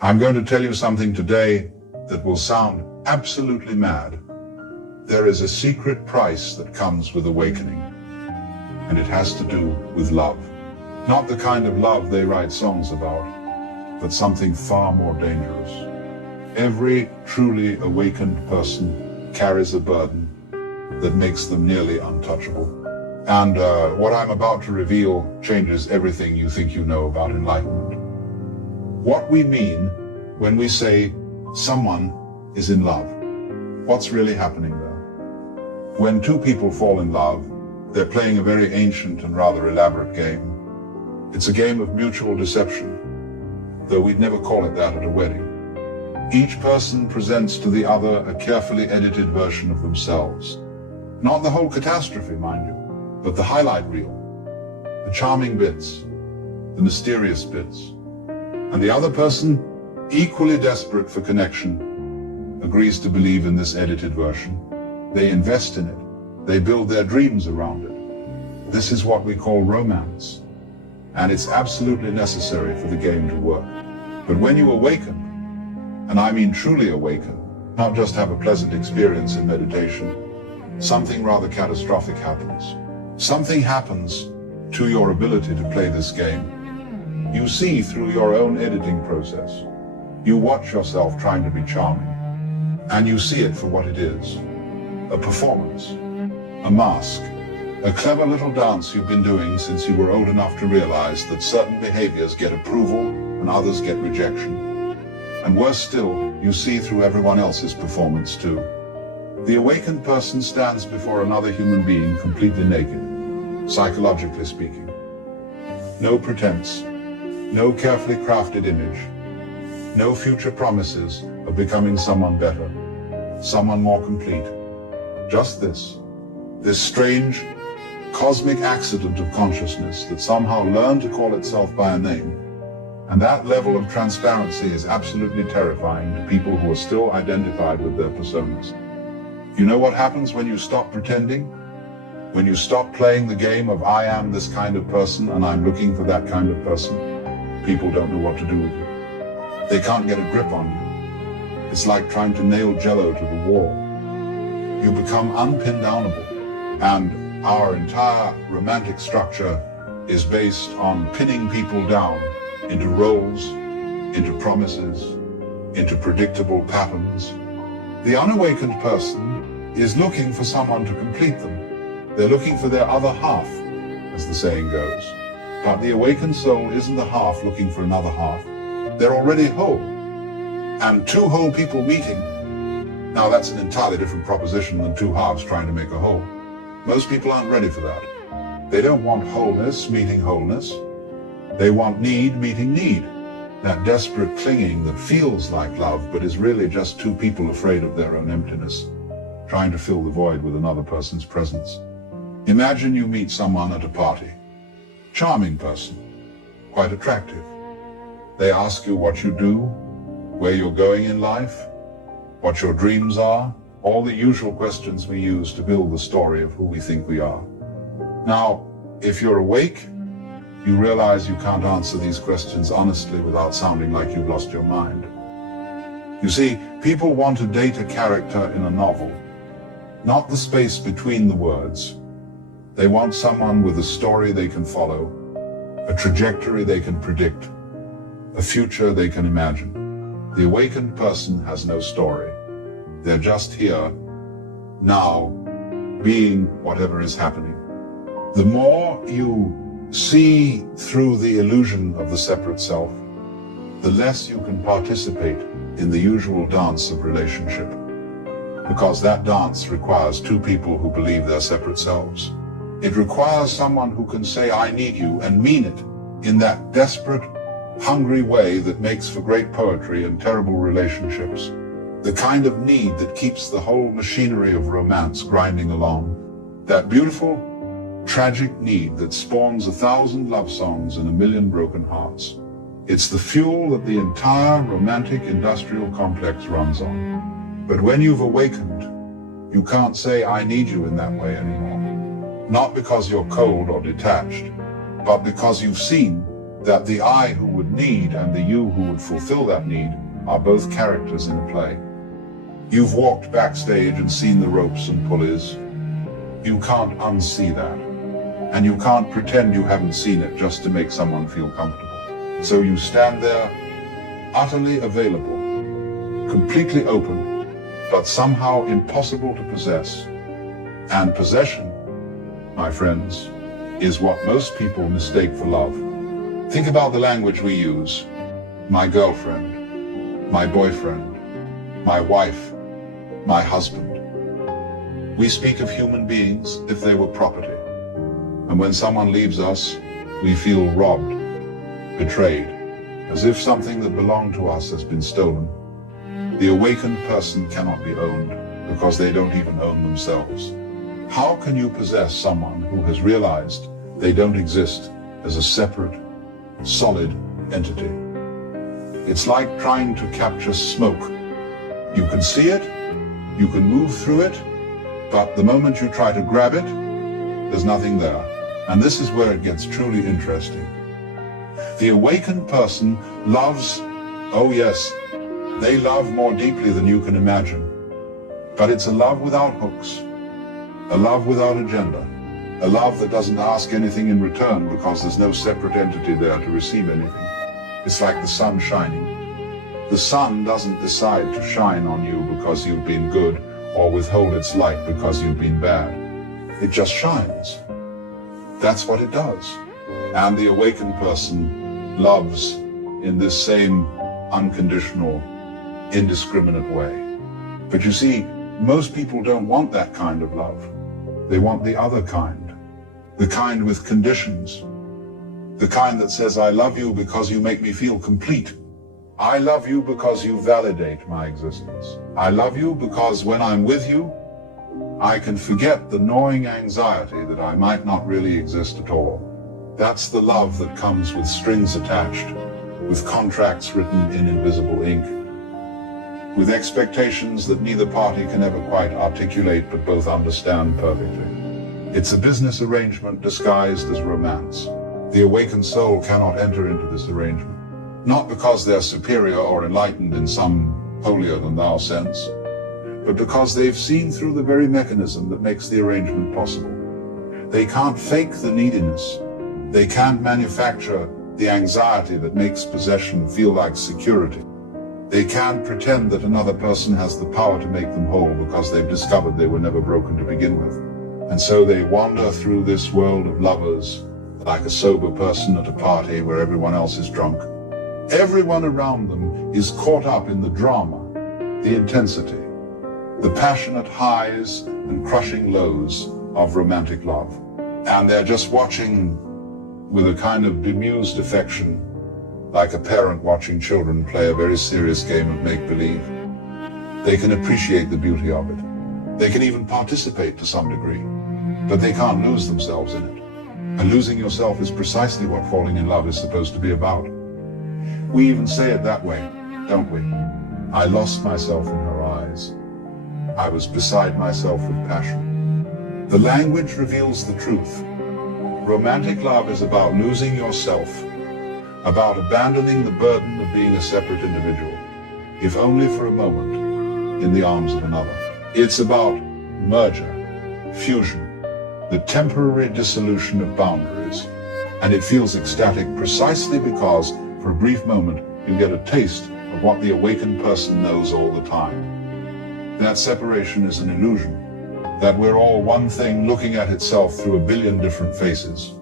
I'm going to tell you something today that will sound absolutely mad. There is a secret price that comes with awakening, and it has to do with love. Not the kind of love they write songs about, but something far more dangerous. Every truly awakened person carries a burden that makes them nearly untouchable. And what I'm about to reveal changes everything you think you know about enlightenment. What we mean when we say someone is in love. What's really happening there? When two people fall in love, they're playing a very ancient and rather elaborate game. It's a game of mutual deception, though we'd never call it that at a wedding. Each person presents to the other a carefully edited version of themselves. Not the whole catastrophe, mind you, but the highlight reel, the charming bits, the mysterious bits. And the other person, equally desperate for connection, agrees to believe in this edited version. They invest in it. They build their dreams around it. This is what we call romance. And it's absolutely necessary for the game to work. But when you awaken, and I mean truly awaken, not just have a pleasant experience in meditation, something rather catastrophic happens. Something happens to your ability to play this game. You see through your own editing process. You watch yourself trying to be charming, and you see it for what it is. A performance, a mask, a clever little dance you've been doing since you were old enough to realize that certain behaviors get approval and others get rejection. And worse still, you see through everyone else's performance too. The awakened person stands before another human being completely naked, psychologically speaking. No pretense, no carefully crafted image, no future promises of becoming someone better, someone more complete. Just this strange, cosmic accident of consciousness that somehow learned to call itself by a name. And that level of transparency is absolutely terrifying to people who are still identified with their personas. You know what happens when you stop pretending? When you stop playing the game of I am this kind of person and I'm looking for that kind of person, people don't know what to do with you. They can't get a grip on you. It's like trying to nail Jell-O to the wall. You become unpin-downable. And our entire romantic structure is based on pinning people down into roles, into promises, into predictable patterns. The unawakened person is looking for someone to complete them. They're looking for their other half, as the saying goes. But the awakened soul isn't the half looking for another half. They're already whole. And two whole people meeting, now that's an entirely different proposition than two halves trying to make a whole. Most people aren't ready for that. They don't want wholeness meeting wholeness. They want need meeting need. That desperate clinging that feels like love, but is really just two people afraid of their own emptiness, trying to fill the void with another person's presence. Imagine you meet someone at a party. Charming person, quite attractive. They ask you what you do, where you're going in life, what your dreams are, all the usual questions we use to build the story of who we think we are. Now, if you're awake, you realize you can't answer these questions honestly without sounding like you've lost your mind. You see, people want to date a character in a novel, not the space between the words. They want someone with a story they can follow, a trajectory they can predict, a future they can imagine. The awakened person has no story. They're just here, now, being whatever is happening. The more you see through the illusion of the separate self, the less you can participate in the usual dance of relationship. Because that dance requires two people who believe they're separate selves. It requires someone who can say, I need you, and mean it in that desperate, hungry way that makes for great poetry and terrible relationships. The kind of need that keeps the whole machinery of romance grinding along. That beautiful, tragic need that spawns 1,000 love songs and 1,000,000 broken hearts. It's the fuel that the entire romantic industrial complex runs on. But when you've awakened, you can't say, I need you in that way anymore. Not because you're cold or detached, but because you've seen that the I who would need and the you who would fulfill that need are both characters in a play. You've walked backstage and seen the ropes and pulleys. You can't unsee that. And you can't pretend you haven't seen it just to make someone feel comfortable. So you stand there, utterly available, completely open, but somehow impossible to possess. And possession, my friends, is what most people mistake for love. Think about the language we use. My girlfriend, my boyfriend, my wife, my husband. We speak of human beings if they were property. And when someone leaves us, we feel robbed, betrayed, as if something that belonged to us has been stolen. The awakened person cannot be owned because they don't even own themselves. How can you possess someone who has realized they don't exist as a separate, solid entity? It's like trying to capture smoke. You can see it, you can move through it, but the moment you try to grab it, there's nothing there. And this is where it gets truly interesting. The awakened person loves, oh yes, they love more deeply than you can imagine. But it's a love without hooks, a love without agenda, a love that doesn't ask anything in return because there's no separate entity there to receive anything. It's like the sun shining. The sun doesn't decide to shine on you because you've been good or withhold its light because you've been bad. It just shines. That's what it does. And the awakened person loves in this same unconditional, indiscriminate way. But you see, most people don't want that kind of love. They want the other kind. The kind with conditions. The kind that says, I love you because you make me feel complete. I love you because you validate my existence. I love you because when I'm with you, I can forget the gnawing anxiety that I might not really exist at all. That's the love that comes with strings attached, with contracts written in invisible ink, with expectations that neither party can ever quite articulate but both understand perfectly. It's a business arrangement disguised as romance. The awakened soul cannot enter into this arrangement, not because they're superior or enlightened in some holier-than-thou sense, but because they've seen through the very mechanism that makes the arrangement possible. They can't fake the neediness. They can't manufacture the anxiety that makes possession feel like security. They can't pretend that another person has the power to make them whole because they've discovered they were never broken to begin with. And so they wander through this world of lovers like a sober person at a party where everyone else is drunk. Everyone around them is caught up in the drama, the intensity, the passionate highs and crushing lows of romantic love. And they're just watching with a kind of bemused affection, like a parent watching children play a very serious game of make-believe. They can appreciate the beauty of it. They can even participate to some degree, but they can't lose themselves in it. And losing yourself is precisely what falling in love is supposed to be about. We even say it that way, don't we? I lost myself in her eyes. I was beside myself with passion. The language reveals the truth. Romantic love is about losing yourself, about abandoning the burden of being a separate individual, if only for a moment, in the arms of another. It's about merger, fusion, the temporary dissolution of boundaries. And it feels ecstatic precisely because, for a brief moment, you get a taste of what the awakened person knows all the time. That separation is an illusion, that we're all one thing looking at itself through a billion different faces.